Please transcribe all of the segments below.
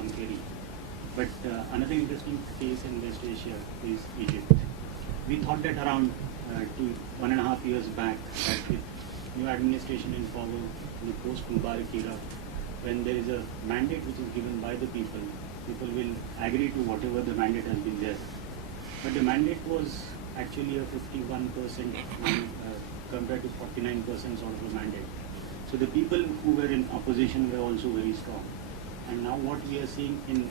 Conakry. But another interesting case in West Asia is Egypt. We thought that around 1.5 years back, that with new administration in power, the post-Mubarak era, when there is a mandate which is given by the people, people will agree to whatever the mandate has been there. But the mandate was actually a 51% compared to 49% sort of a mandate. So the people who were in opposition were also very strong. And now what we are seeing in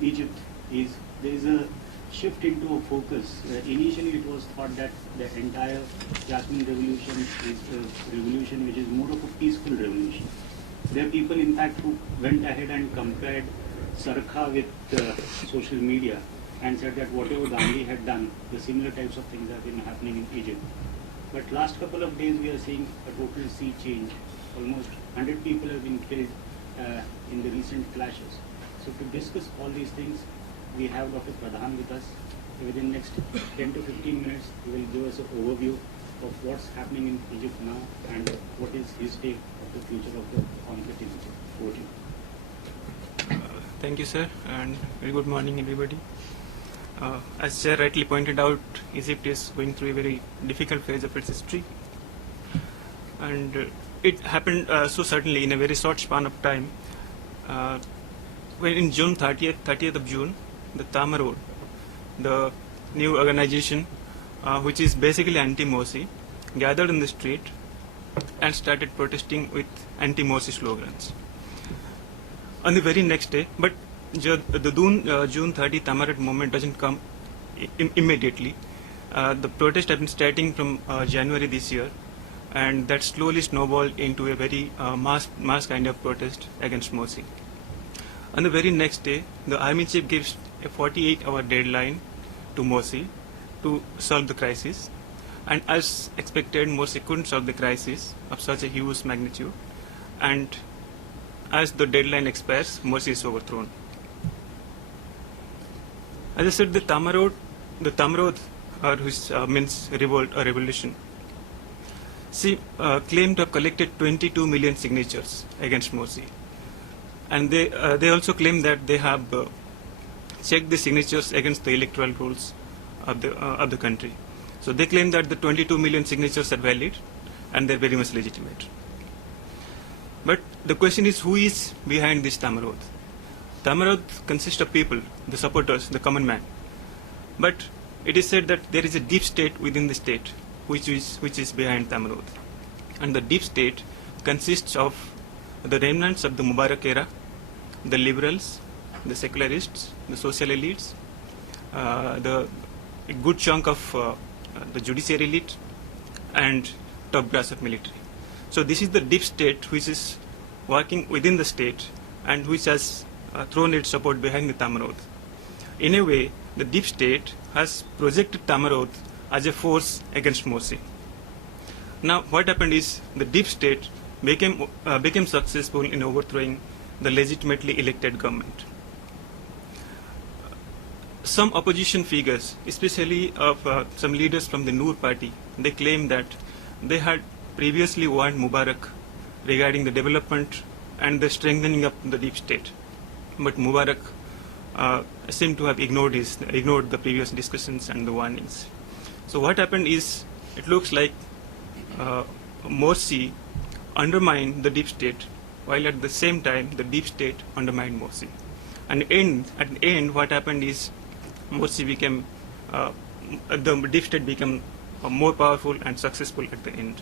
Egypt is there is a shift into a focus. Initially it was thought that the entire Jasmine revolution is a revolution which is more of a peaceful revolution. There are people in fact who went ahead and compared Sarkha with social media and said that whatever Gandhi had done, the similar types of things have been happening in Egypt. But last couple of days we are seeing a total sea change. Almost 100 people have been killed in the recent clashes. So to discuss all these things, we have Dr. Pradhan with us. Within next 10 to 15 minutes, he will give us an overview of what's happening in Egypt now and what is his take of the future of the conflict in Egypt. Over to you. Thank you, sir, and very good morning, everybody. As Sir rightly pointed out, Egypt is going through a very difficult phase of its history, and it happened so certainly in a very short span of time. When in June 30th of June, the Tamarod, the new organization which is basically anti-Morsi, gathered in the street and started protesting with anti-Morsi slogans. On the very next day, but the June 30 Tamarod movement doesn't come immediately. The protest has been starting from January this year, and that slowly snowballed into a very mass kind of protest against Morsi. On the very next day, the army chief gives a 48-hour deadline to Morsi to solve the crisis, and as expected, Morsi couldn't solve the crisis of such a huge magnitude, and as the deadline expires, Morsi is overthrown. As I said, the Tamarod, which means revolt or revolution, claimed to have collected 22 million signatures against Morsi. And they also claim that they have checked the signatures against the electoral rules of the country. So they claim that the 22 million signatures are valid and they're very much legitimate. But the question is, who is behind this Tamarod? Tamarod consists of people, the supporters, the common man. But it is said that there is a deep state within the state which is behind Tamarod. And the deep state consists of the remnants of the Mubarak era, the liberals, the secularists, the social elites, a good chunk of the judiciary elite, and top brass of military. So this is the deep state which is working within the state and which has thrown its support behind the Tamarod. In a way, the deep state has projected Tamarod as a force against Morsi. Now, what happened is the deep state became successful in overthrowing the legitimately elected government. Some opposition figures, especially of some leaders from the Noor party, they claim that they had previously warned Mubarak regarding the development and the strengthening of the deep state. But Mubarak seemed to have ignored the previous discussions and the warnings. So what happened is, it looks like Morsi undermined the deep state, while at the same time the deep state undermined Morsi. And at the end, what happened is Morsi became, the deep state became more powerful and successful at the end.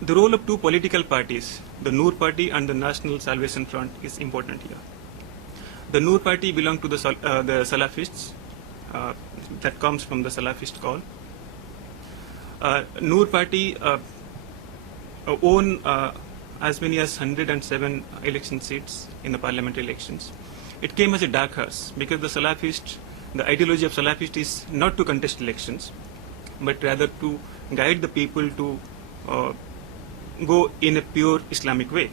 The role of two political parties, the Noor party and the National Salvation Front, is important here. The Noor party belonged to the Salafists, that comes from the Salafist call. Noor party own as many as 107 election seats in the parliamentary elections. It came as a dark horse because the ideology of Salafist is not to contest elections, but rather to guide the people to go in a pure Islamic way.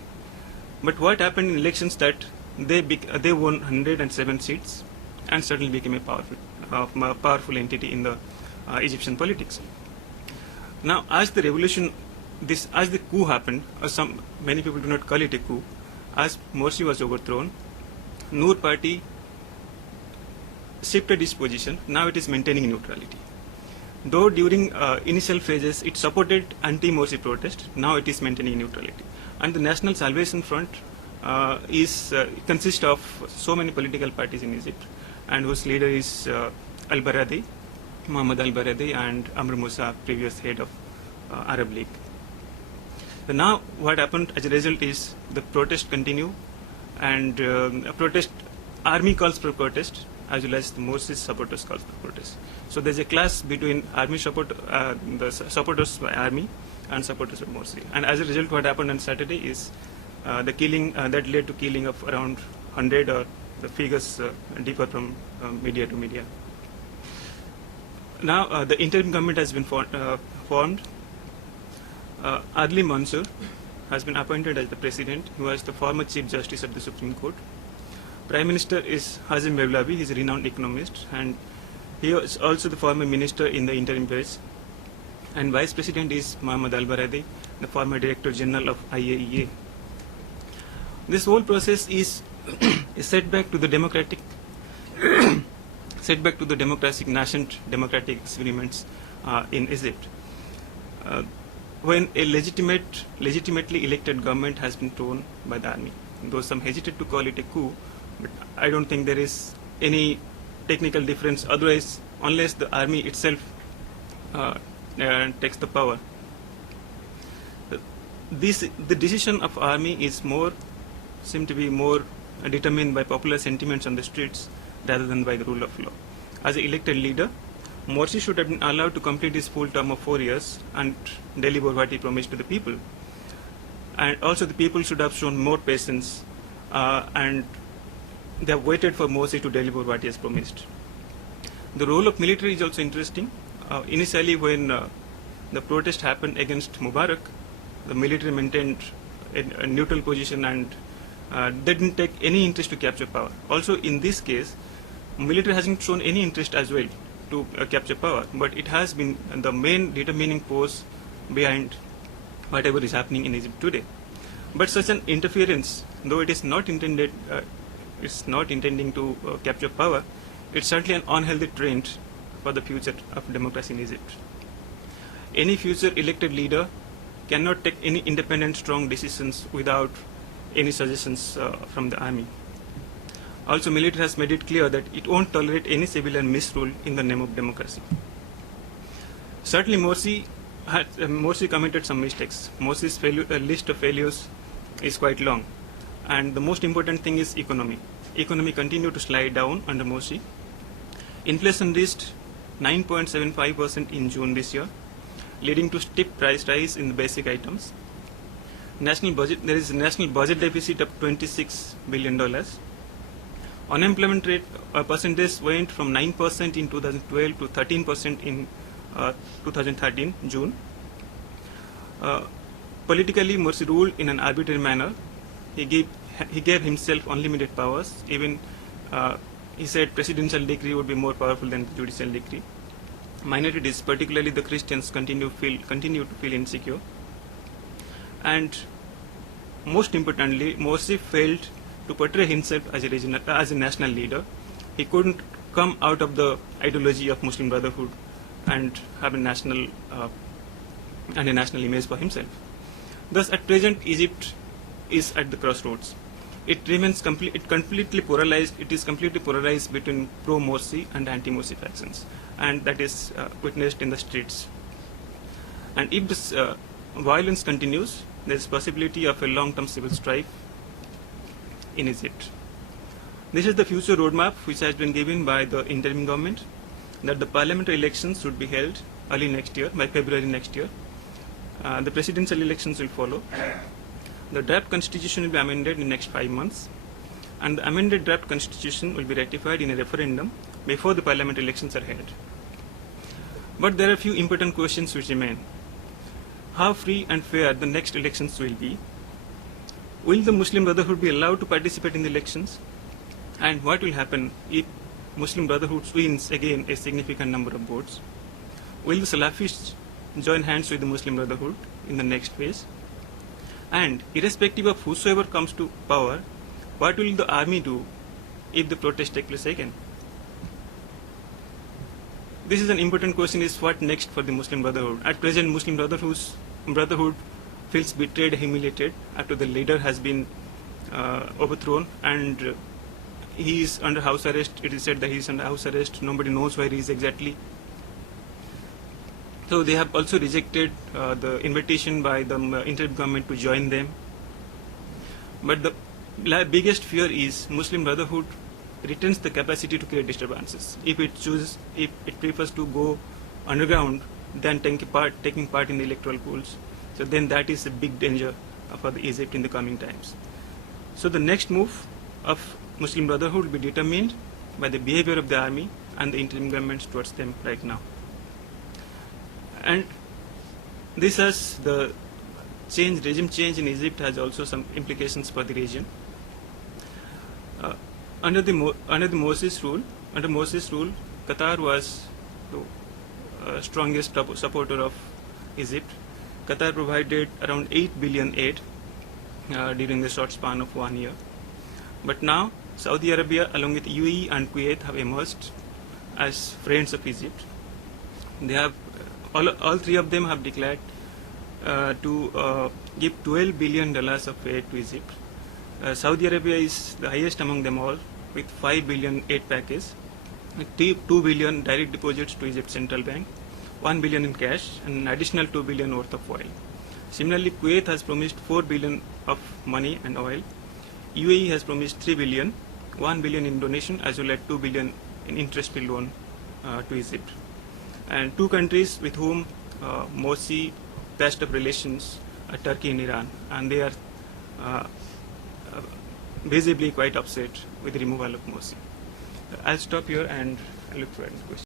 But what happened in elections that they won 107 seats and suddenly became a powerful entity in the Egyptian politics. Now, as the revolution, as the coup happened, many people do not call it a coup, as Morsi was overthrown, Noor party shifted its position. Now it is maintaining neutrality. Though during initial phases it supported anti-Morsi protest, now it is maintaining neutrality. And the National Salvation Front consists of so many political parties in Egypt, and whose leader is Al-Baradi, Mohammed Al-Baradi, and Amr Musa, previous head of Arab League. So now what happened as a result is the protest continue, and army calls for protest, as well as the Morsi supporters calls for protest. So there's a clash between the supporters by army and supporters of Morsi. And as a result, what happened on Saturday is the killing that led to killing of around 100, or the figures differ from media to media. Now the interim government has been formed. Adli Mansour has been appointed as the president, who was the former Chief Justice of the Supreme Court. Prime Minister is Hazim Mevlavi. He is a renowned economist, and he is also the former minister in the interim phase. And Vice President is Mohammed Al-Baradi, the former Director General of IAEA. This whole process is a setback to the democratic nascent democratic experiments in Egypt. When a legitimately elected government has been thrown by the army, though some hesitate to call it a coup, but I don't think there is any technical difference otherwise, unless the army itself takes the power. The decision of army seem to be more determined by popular sentiments on the streets rather than by the rule of law. As an elected leader, Morsi should have been allowed to complete his full term of 4 years and deliver what he promised to the people. And also the people should have shown more patience, and they have waited for Morsi to deliver what he has promised. The role of military is also interesting. Initially, when the protest happened against Mubarak, the military maintained a neutral position, and they didn't take any interest to capture power. Also, in this case, military hasn't shown any interest as well to capture power, but it has been the main determining force behind whatever is happening in Egypt today. But such an interference, though it is not intending to capture power, it's certainly an unhealthy trend for the future of democracy in Egypt. Any future elected leader cannot take any independent, strong decisions without any suggestions from the army. Also, military has made it clear that it won't tolerate any civilian misrule in the name of democracy. Certainly, Morsi committed some mistakes. Morsi's list of failures is quite long, and the most important thing is economy. Economy continued to slide down under Morsi. Inflation reached 9.75% in June this year, leading to steep price rise in the basic items. There is a national budget deficit of $26 billion. Unemployment rate percentage went from 9% in 2012 to 13% in 2013 June. Politically, Morsi ruled in an arbitrary manner. He gave himself unlimited powers. Even he said presidential decree would be more powerful than the judicial decree. Minorities, particularly the Christians, continue to feel insecure. And most importantly, Morsi failed to portray himself as a national leader. He couldn't come out of the ideology of Muslim Brotherhood and have a national image for himself. Thus, at present, Egypt is at the crossroads. It remains completely polarized. It is completely polarized between pro-Morsi and anti-Morsi factions, and that is witnessed in the streets. And if this violence continues, there is possibility of a long-term civil strife in Egypt. This is the future roadmap which has been given by the interim government, that the parliamentary elections should be held early next year, by February next year. The presidential elections will follow. The draft constitution will be amended in the next 5 months, and the amended draft constitution will be ratified in a referendum before the parliamentary elections are held. But there are a few important questions which remain. How free and fair the next elections will be? Will the Muslim Brotherhood be allowed to participate in the elections? And what will happen if Muslim Brotherhood wins again a significant number of votes? Will the Salafists join hands with the Muslim Brotherhood in the next phase? And irrespective of whosoever comes to power, what will the army do if the protests take place again. This is an important question: is what next for the Muslim Brotherhood? At present, Muslim Brotherhood feels betrayed, humiliated after the leader has been overthrown, and he is under house arrest. It is said that he is under house arrest. Nobody knows where he is exactly. So they have also rejected the invitation by the interim government to join them. But the biggest fear is Muslim Brotherhood retains the capacity to create disturbances. If it prefers to go underground than taking part in the electoral polls, so then that is a big danger for the Egypt in the coming times. So the next move of Muslim Brotherhood will be determined by the behavior of the army and the interim governments towards them right now. And this has the regime change in Egypt has also some implications for the region. Under Morsi's rule, Qatar was the strongest supporter of Egypt. Qatar provided around 8 billion aid during the short span of 1 year. But now Saudi Arabia along with UAE and Kuwait have emerged as friends of Egypt. They have all three of them have declared to give $12 billion of aid to Egypt. Saudi Arabia is the highest among them all with 5 billion aid package, 2 billion direct deposits to Egypt Central Bank, 1 billion in cash, and an additional 2 billion worth of oil. Similarly, Kuwait has promised 4 billion of money and oil. UAE has promised 3 billion, 1 billion in donation as well as 2 billion in interest-free loan to Egypt. And two countries with whom Morsi patched up relations are Turkey and Iran, and they are visibly quite upset with the removal of Morsi. I'll stop here and look for any questions.